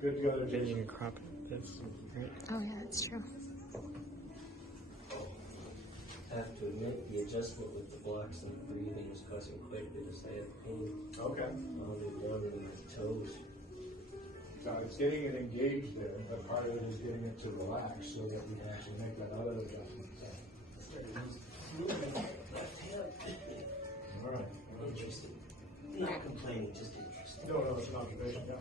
Good to go there, Then you Jason. can crop this, right? Oh yeah, that's true. I have to admit, the adjustment with the blocks and the breathing is causing quite a bit of side pain. Okay. I'll be wandering my toes. So it's getting it engaged there, but part of it is getting it to relax so that we can actually make that other adjustment. All right. Interesting. Not complaining, just interesting. No, it's an observation, yeah.